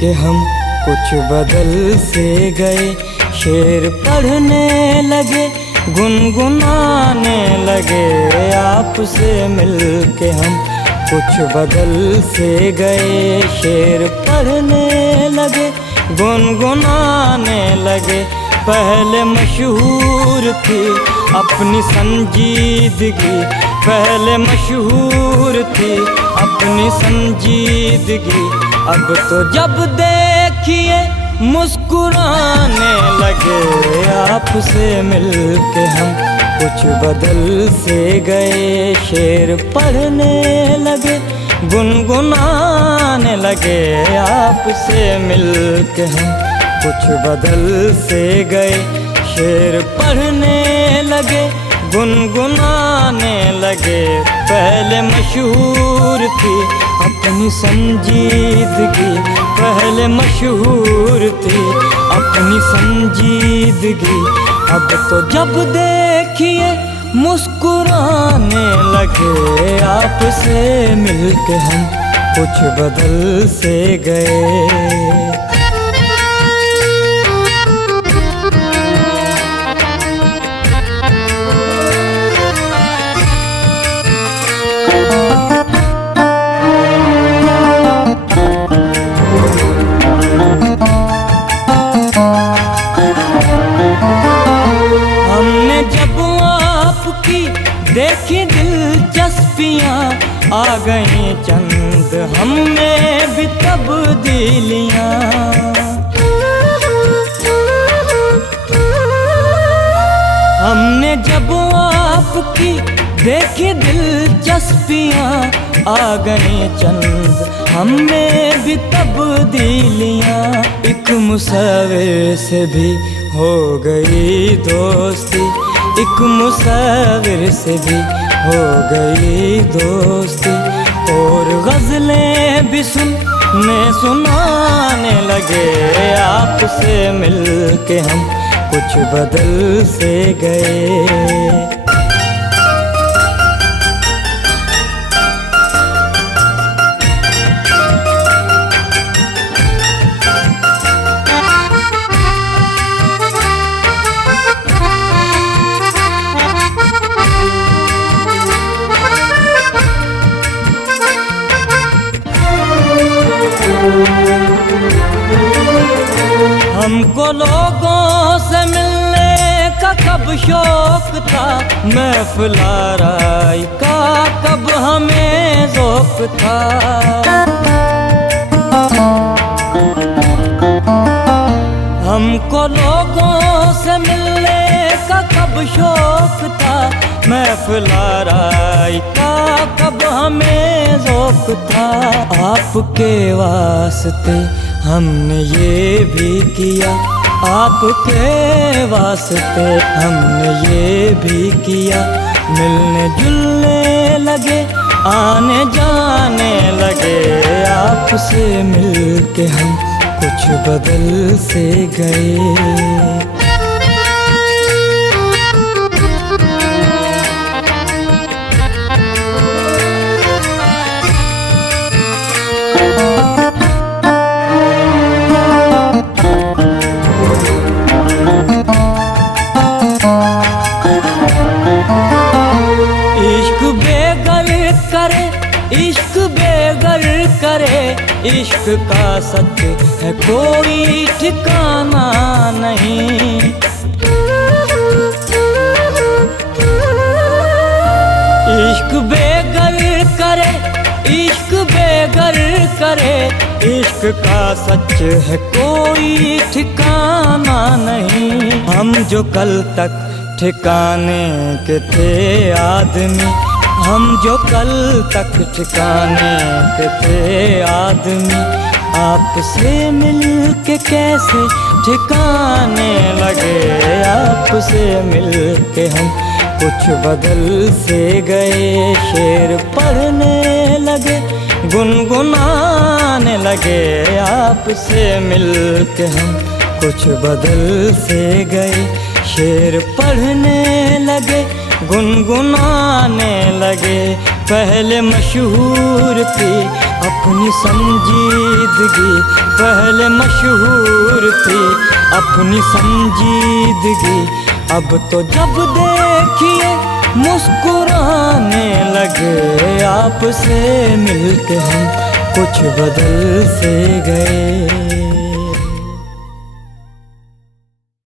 के हम कुछ बदल से गए। शेर पढ़ने लगे, गुनगुनाने लगे, आपसे मिल के हम कुछ बदल से गए। शेर पढ़ने लगे, गुनगुनाने लगे, पहले मशहूर थी अपनी संजीदगी, पहले मशहूर थी अपनी संजीदगी, अब तो जब देखिए मुस्कुराने लगे। आपसे मिल के हम कुछ बदल से गए। शेर पढ़ने लगे, गुनगुनाने लगे, आपसे मिल के हम कुछ बदल से गए। शेर पढ़ने लगे, गुनगुनाने लगे, पहले मशहूर थी अपनी संजीदगी, पहले मशहूर थी अपनी संजीदगी, अब तो जब देखिए मुस्कुराने लगे। आपसे मिल के हम कुछ बदल से गए। देखी दिलचस्पियाँ आ गई चंद, हमने भी तब्दीलियाँ। हमने जब आपकी देखी दिलचस्पियाँ आ गई चंद, हमने भी तब्दीलियाँ। एक मुसव्विर से भी हो गई दोस्ती, एक मुसव्विर से भी हो गई दोस्ती, और गज़लें भी सुनाने लगे। आपसे मिल के हम कुछ बदल से गए। हमको लोगों से मिलने का कब शौक था, महफ़िल आराई का कब हमें ज़ौक़ था। हमको लोगों से मिलने का कब शौक था, महफ़िल आराई का कब हमें ज़ौक़ था। आपके वास्ते हमने ये भी किया, आपके वास्ते हमने ये भी किया, मिलने जुलने लगे, आने जाने लगे। आपसे मिल के हम कुछ बदल से गए। इश्क बेगर करे, इश्क का सच है कोई ठिकाना नहीं। इश्क बेगर करे, इश्क बेगर करे, इश्क का सच है कोई ठिकाना नहीं। हम जो कल तक ठिकाने के थे आदमी, हम जो कल तक ठिकाने के थे आदमी, आपसे मिल के कैसे ठिकाने लगे। आपसे मिल के हम कुछ बदल से गए। शेर पढ़ने लगे, गुनगुनाने लगे, आपसे मिल के हम कुछ बदल से गए। शेर पढ़ने लगे, गुनगुनाने लगे। पहले मशहूर थी अपनी संजीदगी, पहले मशहूर थी अपनी संजीदगी, अब तो जब देखिए मुस्कुराने लगे। आपसे मिलके हम कुछ बदल से गए।